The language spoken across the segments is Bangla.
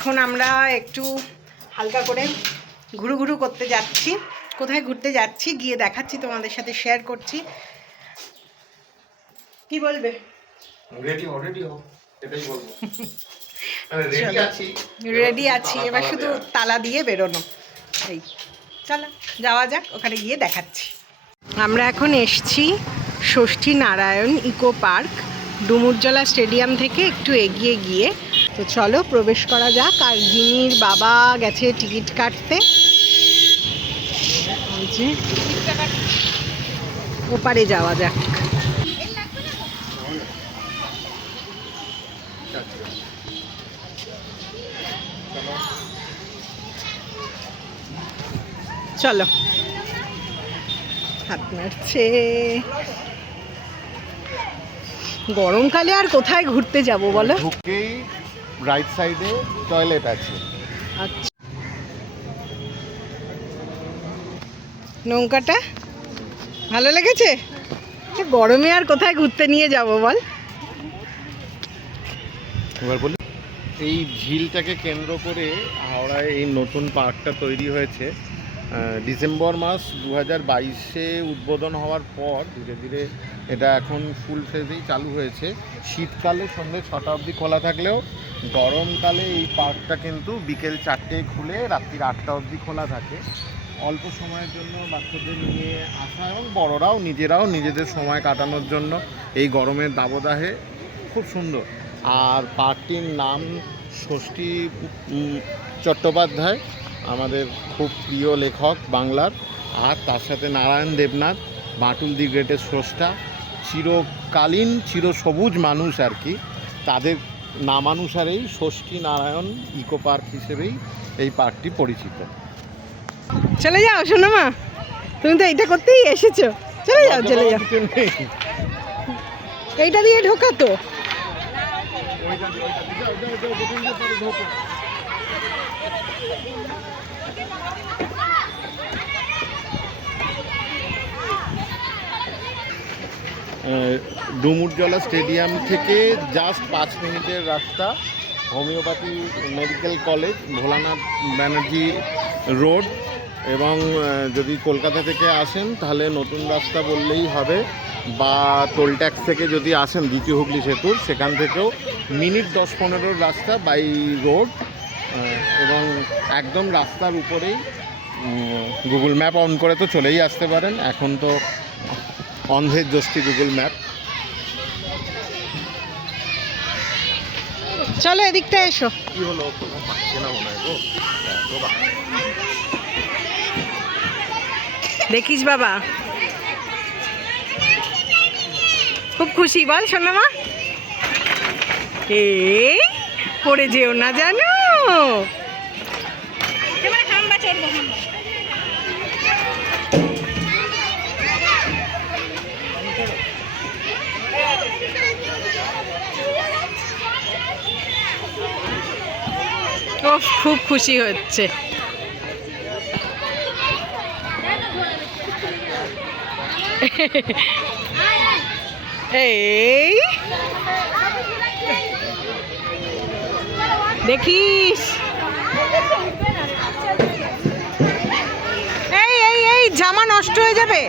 এখন আমরা একটু হালকা করে ঘুরু ঘুরু করতে যাচ্ছি। কোথায় ঘুরতে যাচ্ছি গিয়ে দেখাচ্ছি, তোমাদের সাথে শেয়ার করছি। কি বলবে? রেডি হও, এটাই বলবো। রেডি আছি, এবার শুধু তালা দিয়ে বেরোনো। এই চলো যাওয়া যাক, ওখানে গিয়ে দেখাচ্ছি। আমরা এখন এসছি Shashthi Narayan eco park, Dumurjala stadium থেকে একটু এগিয়ে গিয়ে। তো চলো প্রবেশ করা যাক। আর জিনির বাবা গেছে টিকিট কাটতে, ওপারে যাওয়া যাক। চলো, হাত নাড়ছে। গরমকালে আর কোথায় ঘুরতে যাব বলো? ঢুকেই রাইট সাইডে টয়লেট আছে। আচ্ছা, নৌকাটা ভালো লেগেছে? গরমে আর কোথায় ঘুরতে নিয়ে যাব বল? এবার বলি, এই ঝিলটাকে কেন্দ্র করে হাওড়ায় এই নতুন পার্কটা তৈরি হয়েছে। ডিসেম্বর মাস 2022-এ উদ্বোধন হওয়ার পর ধীরে ধীরে এটা এখন ফুল ফেজেই চালু হয়েছে। শীতকালে সন্ধ্যে 6টা অবধি খোলা থাকলেও গরমকালে এই পার্কটা কিন্তু বিকেল 4টেয় খুলে রাত্রি 8টা অবধি খোলা থাকে। অল্প সময়ের জন্য বাচ্চাদের নিয়ে আসা এবং বড়রাও নিজেরাও নিজেদের সময় কাটানোর জন্য এই গরমের দাবদাহে খুব সুন্দর। আর পার্কটির নাম ষষ্ঠী চট্টোপাধ্যায়, আমাদের খুব প্রিয় লেখক বাংলার। আর তার সাথে নারায়ণ দেবনাথ, বাঁটুল দি গ্রেটের স্রষ্টা, চিরকালীন চিরসবুজ মানুষ আর কি, তাদের নামানুসারেই ষষ্ঠী নারায়ণ ইকো পার্ক হিসেবেই এই পার্কটি পরিচিত। চলে যাও শোনো মা, তুমি তো এইটা করতেই এসেছো। চলে যাও চলে যাও, এইটা দিয়ে ঢোকা তো। ডুমুরজলা স্টেডিয়াম থেকে জাস্ট 5 মিনিটের রাস্তা, homeopathy medical college, Bholanath Banerjee road. এবং যদি কলকাতা থেকে আসেন তাহলে নতুন রাস্তা বললেই হবে, বা টোল ট্যাক্স থেকে যদি আসেন দ্বিতীয় হুগলি সেতুর, সেখান থেকেও মিনিট 10-15 রাস্তা বাই রোড। এবং একদম রাস্তার উপরেই গুগল ম্যাপ অন করে তো চলেই আসতে পারেন। এখন তো অন্ধের যষ্টি গুগল ম্যাপ। চলো এদিকটা এসো। কি হলো, পাচ্ছে না মনে হয় গো। দেখিস বাবা, খুব খুশি বল শোনো মা। এই পড়ে যেও না জানো। ও খুব খুশি হচ্ছে। এই দেখিস, এই এই এই জামা নষ্ট হয়ে যাবে।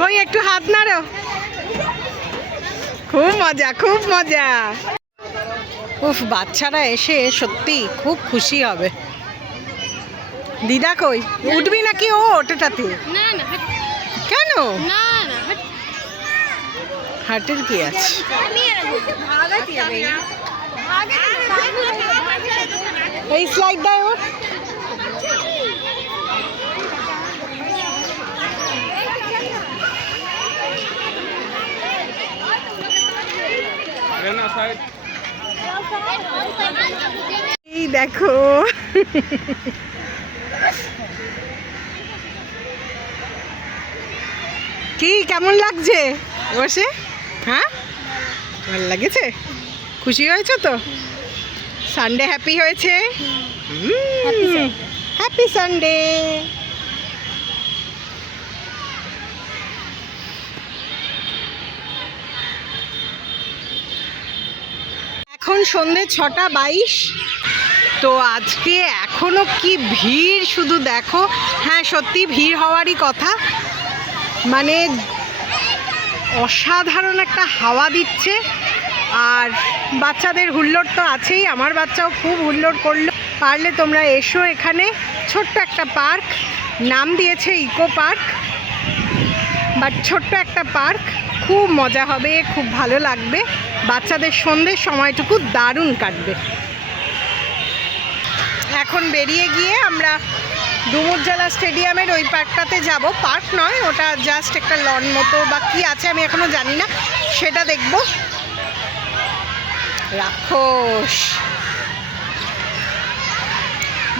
কই একটু হাত নাড়ো। খুব মজা, খুব মজা। উফ, বাচ্চারা এসে সত্যি খুব খুশি হবে। দিদা কই, উঠবি নাকি ও ওটাতে? না না, কেন? না না, হাটের কি আছে? এই স্লাইড দাও। এই দেখো, কি কেমন লাগছে বসে? হ্যাঁ, ভালো লাগেছে? খুশি হয়েছো তো? সানডে হ্যাপি হয়েছে? Happy Sunday. এখন সন্ধে 6:22। তো আজকে এখনো কি ভিড় শুধু দেখো। হ্যাঁ সত্যি ভিড় হওয়ারই কথা, মানে অসাধারণ একটা হাওয়া দিচ্ছে। আর বাচ্চাদের হুল্লোড় তো আছেই, আমার বাচ্চাও খুব হুল্লোড় করলো। পারলে তোমরা এসো এখানে, ছোট্ট একটা পার্ক, নাম দিয়েছে ইকো পার্ক, বাট ছোট্ট একটা পার্ক, খুব মজা হবে, খুব ভালো লাগবে। বাচ্চাদের সন্ধ্যের সময়টুকু দারুণ কাটবে। এখন বেরিয়ে গিয়ে আমরা ডুমুরজলা স্টেডিয়ামের ওই পার্কটাতে যাব। পার্ক নয়, ওটা জাস্ট একটা লন মতো বা কি আছে আমি এখনো জানি না, সেটা দেখব। রাক্ষস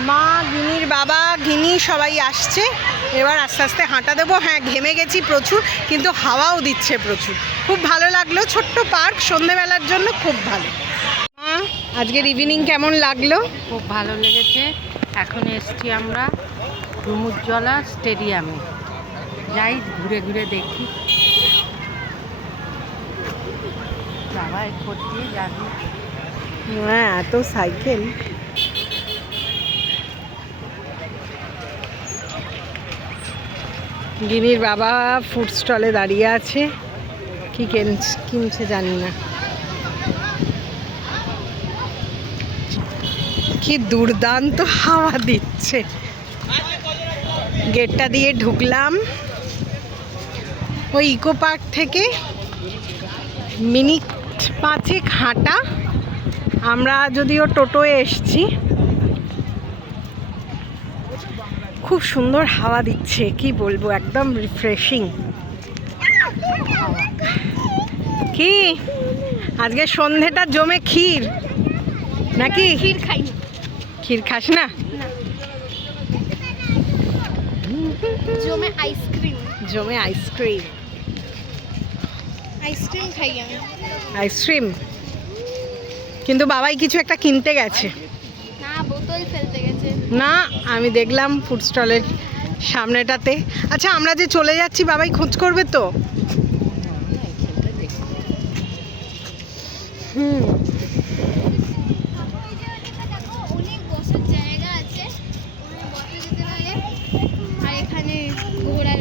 মা, গিনির বাবা, গিনি সবাই আসছে। এবার আস্তে আস্তে হাঁটা দেবো। হ্যাঁ ঘেমে গেছি প্রচুর, কিন্তু হাওয়াও দিচ্ছে প্রচুর। খুব ভালো লাগলো, ছোট্ট পার্ক, সন্ধেবেলার জন্য খুব ভালো। মা, আজকের ইভিনিং কেমন লাগলো? খুব ভালো লেগেছে। এখন এসছি আমরা ডুমুরজলা স্টেডিয়ামে, যাই ঘুরে ঘুরে দেখি। বাবা করতে যাবি? হ্যাঁ এত সাইকেল। গিনির বাবা ফুড স্টলে দাঁড়িয়ে আছে, কি কিনছে জানি না। কি দুর্দান্ত হাওয়া দিচ্ছে। গেটটা দিয়ে ঢুকলাম। ওই ইকো পার্ক থেকে মিনিট 5 হাঁটা। আমরা যদিও টোটোয় এসছি। খুব সুন্দর হাওয়া দিচ্ছে, কি বলবো, একদম রিফ্রেশিং। কি আজকে সন্ধেটা জমে ক্ষীর নাকি? ক্ষীর খাইনি। ক্ষীর খাস না? জমে আইসক্রিম। জমে আইসক্রিম। আইসক্রিম খাই আমি। আইসক্রিম, কিন্তু বাবাই কিছু একটা কিনতে গেছে। না, বোতল ফেলতে গেছে। না, আমি দেখলাম ফুড স্টলের সামনেটাতে। আচ্ছা আমরা যে চলে যাচ্ছি বাবাই খোঁজ করবে তো? হুম, অনেক বসার জায়গা আছে, ওখানে বসে যেতে পারে। আর এখানে ঘোরার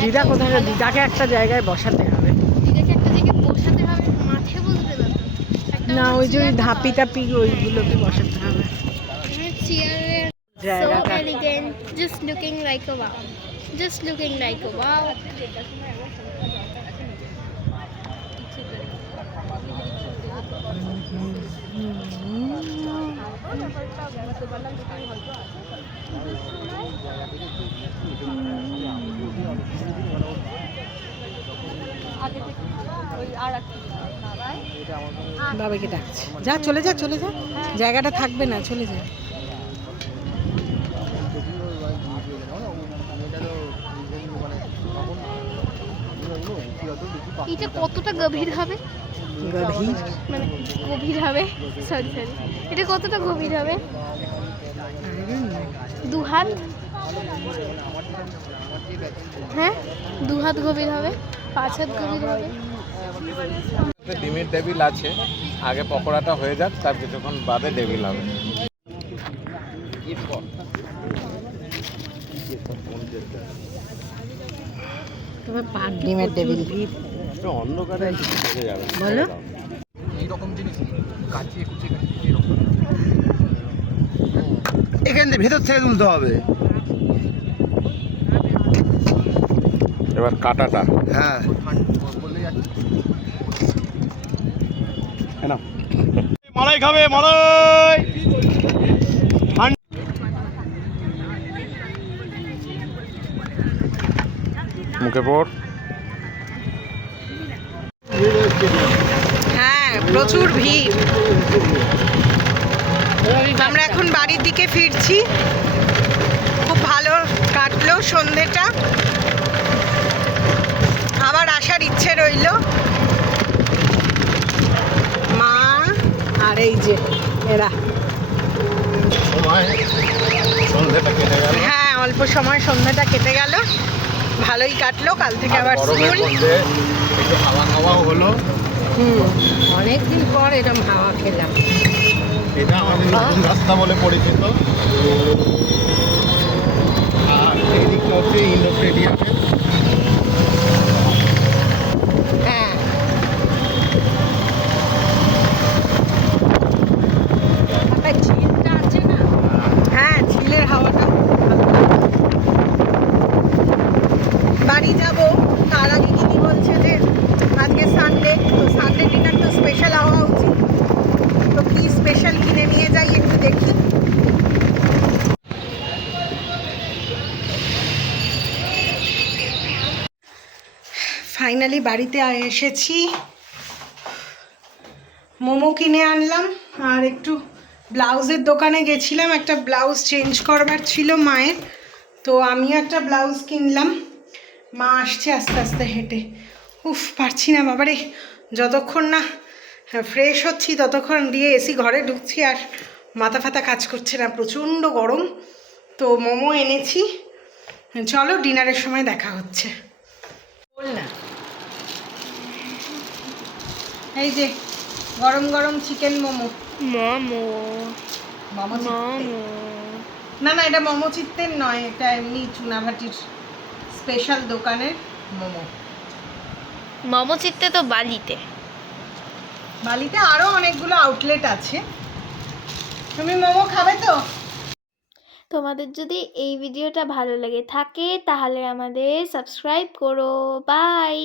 দিদা কোথায়? দিদাকে একটা জায়গায় বসাতে হবে। দিদাকে একটা জায়গায় বসাতে হবে, মাঠে বসবে না তো। একটা না, ওই যে ওই চেয়ার ধাপি টাপি ওইগুলোকে বসাতে হবে। চেয়ারে so জায়গাটা elegant, just looking like a wow. Just looking like a wow. বাবাকে ডাকছি, যা চলে যা, চলে যা, জায়গাটা থাকবে না, চলে যা। এটা কতটা গভীর হবে? গভীর মানে গভীর হবে, সরি এটা কতটা গভীর হবে? 2 হাত? হ্যাঁ 2 হাত গভীর হবে, 5 হাত গভীর হবে। ডিমের টেবিল আছে, আগে পকোড়াটা হয়ে যাক, তার কিছুক্ষণ বাদে টেবিল হবে। তবে পার ডিমের টেবিল অন্ধকারে বোঝা যাবে বলো। এখান থেকে ভেতর থেকে তুলতে হবে। এবার কাটাটা হ্যাঁ মালাই খাবে, মালাই। মুখে পড়। হ্যাঁ প্রচুর ভিড়। আমরা এখন বাড়ির দিকে ফিরছি। খুব ভালো কাটলো সন্ধেটা, আবার আসার ইচ্ছে রইল। মা আর এই যে এরা, সময় সন্ধ্যেটা কেটে গেল। হ্যাঁ অল্প সময় সন্ধ্যাটা কেটে গেল, ভালোই কাটলো। কাল থেকে আবার গরমের স্কুল। মধ্যে একটু হাওয়া হাওয়াও হলো, অনেকদিন পর এরকম হাওয়া খেলাম। এটা আমাদের নতুন রাস্তা বলে পরিচিত। আর এদিকটা হচ্ছে ইন্ডোর স্টেডিয়ামের। হ্যাঁ, একটা ঝিলটা আছে না? হ্যাঁ, ঝিলের হাওয়াটা বাড়ি যাব। তার আগে দিদি বলছে যে আজকে সানডে, তো সানডে ডিনার তো স্পেশাল হওয়া উচিত। তো কি স্পেশাল কিনে নিয়ে যাই একটু দেখি। ফাইনালি বাড়িতে এসেছি, মোমো কিনে আনলাম আর একটু ব্লাউজের দোকানে গেছিলাম, একটা ব্লাউজ চেঞ্জ করবার ছিল মায়ের, তো আমিও একটা ব্লাউজ কিনলাম। মা আসছে আস্তে আস্তে হেঁটে। উফ, পারছি না বাবারে, যতক্ষণ না ফ্রেশ হচ্ছি ততক্ষণ দিয়ে এসি ঘরে ঢুকছি আর মাথা ফাতা কাজ করছে না, প্রচণ্ড গরম। তো মোমো এনেছি, চলো ডিনারের সময় দেখা হচ্ছে। বল না, এই যে গরম গরম চিকেন মোমো। মোমো মোমো মোমো না না, এটা মোমো চিত্তের নয়, এটা এমনি চুনাভাটির স্পেশাল দোকানের মোমো। মোমো চিত্তে তো বালিতে। বালিতে আরও অনেকগুলো আউটলেট আছে। তুমি মোমো খাবে তো? তোমাদের যদি এই ভিডিওটা ভালো লেগে থাকে তাহলে আমাদের সাবস্ক্রাইব করো। বাই।